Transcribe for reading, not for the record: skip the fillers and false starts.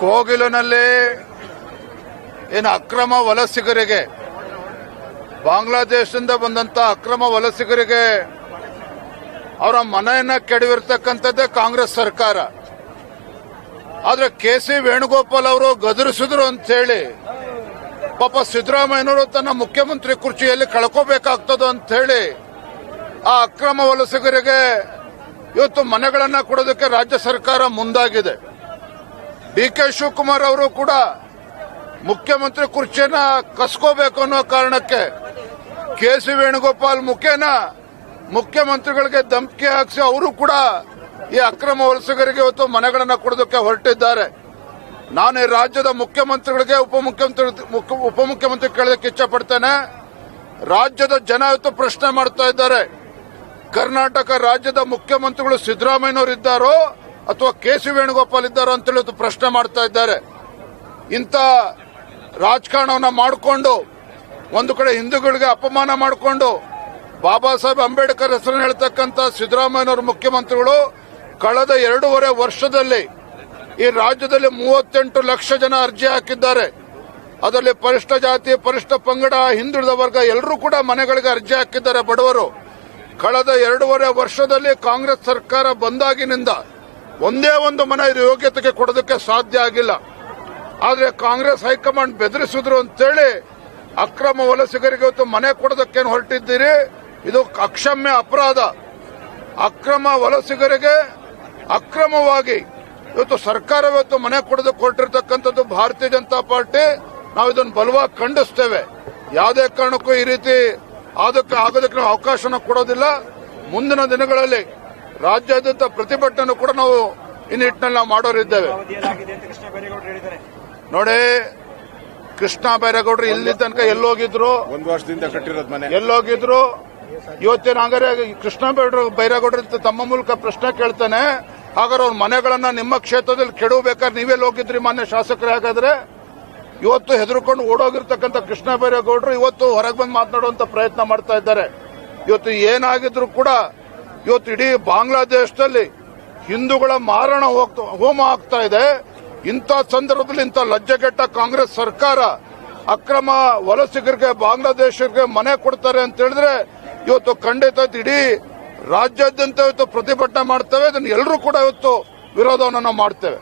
ಕೋಗಿಲಿನಲ್ಲಿ ಏನು ಅಕ್ರಮ ವಲಸಿಗರಿಗೆ, ಬಾಂಗ್ಲಾದೇಶದಿಂದ ಬಂದಂತ ಅಕ್ರಮ ವಲಸಿಗರಿಗೆ ಅವರ ಮನೆಯನ್ನ ಕೆಡವಿರ್ತಕ್ಕಂಥದ್ದೇ ಕಾಂಗ್ರೆಸ್ ಸರ್ಕಾರ. ಆದ್ರೆ ಕೆ.ಸಿ. ವೇಣುಗೋಪಾಲ್ ಅವರು ಗದರಿಸಿದ್ರು ಅಂತ ಹೇಳಿ ಪಾಪ ಸಿದ್ದರಾಮಯ್ಯನವರು ತನ್ನ ಮುಖ್ಯಮಂತ್ರಿ ಕುರ್ಚಿಯಲ್ಲಿ ಕಳ್ಕೋಬೇಕಾಗ್ತದ ಅಂತ ಹೇಳಿ ಆ ಅಕ್ರಮ ವಲಸಿಗರಿಗೆ ಇವತ್ತು ಮನೆಗಳನ್ನ ಕೊಡೋದಕ್ಕೆ ರಾಜ್ಯ ಸರ್ಕಾರ ಮುಂದಾಗಿದೆ. ಡಿ.ಕೆ. ಶಿವಕುಮಾರ್ ಅವರು ಕೂಡ ಮುಖ್ಯಮಂತ್ರಿ ಕುರ್ಚಿಯನ್ನ ಕಸ್ಕೋಬೇಕು ಅನ್ನೋ ಕಾರಣಕ್ಕೆ ಕೆ.ಸಿ. ವೇಣುಗೋಪಾಲ್ ಮುಖೇನ ಮುಖ್ಯಮಂತ್ರಿಗಳಿಗೆ ಧಮಕಿ ಹಾಕಿಸಿ ಅವರು ಕೂಡ ಈ ಅಕ್ರಮ ವಲಸಿಗರಿಗೆ ಇವತ್ತು ಮನೆಗಳನ್ನ ಕೊಡೋದಕ್ಕೆ ಹೊರಟಿದ್ದಾರೆ. ನಾನು ಈ ರಾಜ್ಯದ ಮುಖ್ಯಮಂತ್ರಿಗಳಿಗೆ ಉಪಮುಖ್ಯಮಂತ್ರಿ ಕೇಳೋದಕ್ಕೆ ಇಚ್ಛೆ ಪಡ್ತೇನೆ. ರಾಜ್ಯದ ಜನ ಇವತ್ತು ಪ್ರಶ್ನೆ ಮಾಡ್ತಾ ಇದ್ದಾರೆ, ಕರ್ನಾಟಕ ರಾಜ್ಯದ ಮುಖ್ಯಮಂತ್ರಿಗಳು ಸಿದ್ದರಾಮಯ್ಯನವರು ಇದ್ದಾರೋ ಅಥವಾ ಕೆ.ಸಿ. ವೇಣುಗೋಪಾಲ್ ಇದ್ದಾರೋ ಅಂತ ಹೇಳಿ ಪ್ರಶ್ನೆ ಮಾಡ್ತಾ ಇದ್ದಾರೆ. ಇಂಥ ರಾಜಕಾರಣವನ್ನ ಮಾಡಿಕೊಂಡು ಒಂದು ಕಡೆ ಹಿಂದೂಗಳಿಗೆ ಅಪಮಾನ ಮಾಡಿಕೊಂಡು ಬಾಬಾ ಸಾಹೇಬ್ ಅಂಬೇಡ್ಕರ್ ಹೆಸರನ್ನು ಹೇಳ್ತಕ್ಕಂಥ ಸಿದ್ದರಾಮಯ್ಯನವರು ಮುಖ್ಯಮಂತ್ರಿಗಳು ಕಳೆದ 2.5 ವರ್ಷದಲ್ಲಿ ಈ ರಾಜ್ಯದಲ್ಲಿ 38 ಲಕ್ಷ ಜನ ಅರ್ಜಿ ಹಾಕಿದ್ದಾರೆ. ಅದರಲ್ಲಿ ಪರಿಷ್ಠ ಜಾತಿ, ಪರಿಷ್ಠ ಪಂಗಡ, ಹಿಂದುಳಿದ ವರ್ಗ ಎಲ್ಲರೂ ಕೂಡ ಮನೆಗಳಿಗೆ ಅರ್ಜಿ ಹಾಕಿದ್ದಾರೆ ಬಡವರು. ಕಳೆದ 2.5 ವರ್ಷದಲ್ಲಿ ಕಾಂಗ್ರೆಸ್ ಸರ್ಕಾರ ಬಂದಾಗಿನಿಂದ ಒಂದೇ ಒಂದು ಮನೆ ಯೋಗ್ಯತೆಗೆ ಕೊಡೋದಕ್ಕೆ ಸಾಧ್ಯ ಆಗಿಲ್ಲ. ಆದ್ರೆ ಕಾಂಗ್ರೆಸ್ ಹೈಕಮಾಂಡ್ ಬೆದರಿಸಿದ್ರು ಅಂತೇಳಿ ಅಕ್ರಮ ವಲಸಿಗರಿಗೆ ಇವತ್ತು ಮನೆ ಕೊಡೋದಕ್ಕೇನು ಹೊರಟಿದ್ದೀರಿ? ಇದು ಅಕ್ಷಮ್ಯ ಅಪರಾಧ. ಅಕ್ರಮ ವಲಸಿಗರಿಗೆ ಅಕ್ರಮವಾಗಿ ಇವತ್ತು ಸರ್ಕಾರ ಇವತ್ತು ಮನೆ ಕೊಡೋದಕ್ಕೆ ಹೊರಟಿರ್ತಕ್ಕಂಥದ್ದು ಭಾರತೀಯ ಜನತಾ ಪಾರ್ಟಿ. ನಾವು ಇದನ್ನು ಬಲವಾಗಿ ಖಂಡಿಸ್ತೇವೆ. ಯಾವುದೇ ಕಾರಣಕ್ಕೂ ಈ ರೀತಿ ಆಗೋದಕ್ಕೆ ನಾವು ಅವಕಾಶನ ಕೊಡೋದಿಲ್ಲ. ಮುಂದಿನ ದಿನಗಳಲ್ಲಿ ರಾಜ್ಯಾದ್ಯಂತ ಪ್ರತಿಭಟನೆ ಕೂಡ ನಾವು ಈ ನಿಟ್ಟಿನಲ್ಲಿ ನಾವು ಮಾಡೋರಿದ್ದೇವೆ. ನೋಡಿ, ಕೃಷ್ಣ ಬೈರೇಗೌಡರು ಇಲ್ಲಿ ತನಕ ಎಲ್ಲೋಗಿದ್ರು? 1 ವರ್ಷದಿಂದ ಕಟ್ಟಿರೋದು ಮನೆ ಎಲ್ಲೋಗಿದ್ರು? ಇವತ್ತೇನು ಹಾಗಾದ್ರೆ ಕೃಷ್ಣ ಬೈರೇಗೌಡರು ತಮ್ಮ ಮೂಲಕ ಪ್ರಶ್ನೆ ಕೇಳ್ತಾನೆ, ಹಾಗಾದ್ರೆ ಅವ್ರ ಮನೆಗಳನ್ನ ನಿಮ್ಮ ಕ್ಷೇತ್ರದಲ್ಲಿ ಕೆಡವಬೇಕಾದ್ರೆ ನೀವೆಲ್ಲ ಹೋಗಿದ್ರಿ ಮಾನ್ಯ ಶಾಸಕರೇ? ಹಾಗಾದ್ರೆ ಇವತ್ತು ಹೆದರ್ಕೊಂಡು ಓಡೋಗಿರ್ತಕ್ಕಂಥ ಕೃಷ್ಣ ಬೈರೇಗೌಡರು ಇವತ್ತು ಹೊರಗೆ ಬಂದು ಮಾತನಾಡುವಂತ ಪ್ರಯತ್ನ ಮಾಡ್ತಾ ಇದ್ದಾರೆ. ಇವತ್ತು ಏನಾಗಿದ್ರು ಕೂಡ ಇವತ್ತು ಇಡೀ ಬಾಂಗ್ಲಾದೇಶದಲ್ಲಿ ಹಿಂದೂಗಳ ಮಾರಣ ಹೋಮ ಆಗ್ತಾ ಇದೆ. ಇಂಥ ಸಂದರ್ಭದಲ್ಲಿ ಇಂಥ ಲಜ್ಜೆಗೆಟ್ಟ ಕಾಂಗ್ರೆಸ್ ಸರ್ಕಾರ ಅಕ್ರಮ ವಲಸಿಗರಿಗೆ, ಬಾಂಗ್ಲಾದೇಶರಿಗೆ ಮನೆ ಕೊಡ್ತಾರೆ ಅಂತ ಹೇಳಿದ್ರೆ ಇವತ್ತು ಖಂಡಿತ ಇಡೀ ರಾಜ್ಯಾದ್ಯಂತ ಇವತ್ತು ಪ್ರತಿಭಟನೆ ಮಾಡ್ತೇವೆ. ಇದನ್ನು ಎಲ್ಲರೂ ಕೂಡ ಇವತ್ತು ವಿರೋಧವನ್ನು ನಾವು ಮಾಡ್ತೇವೆ.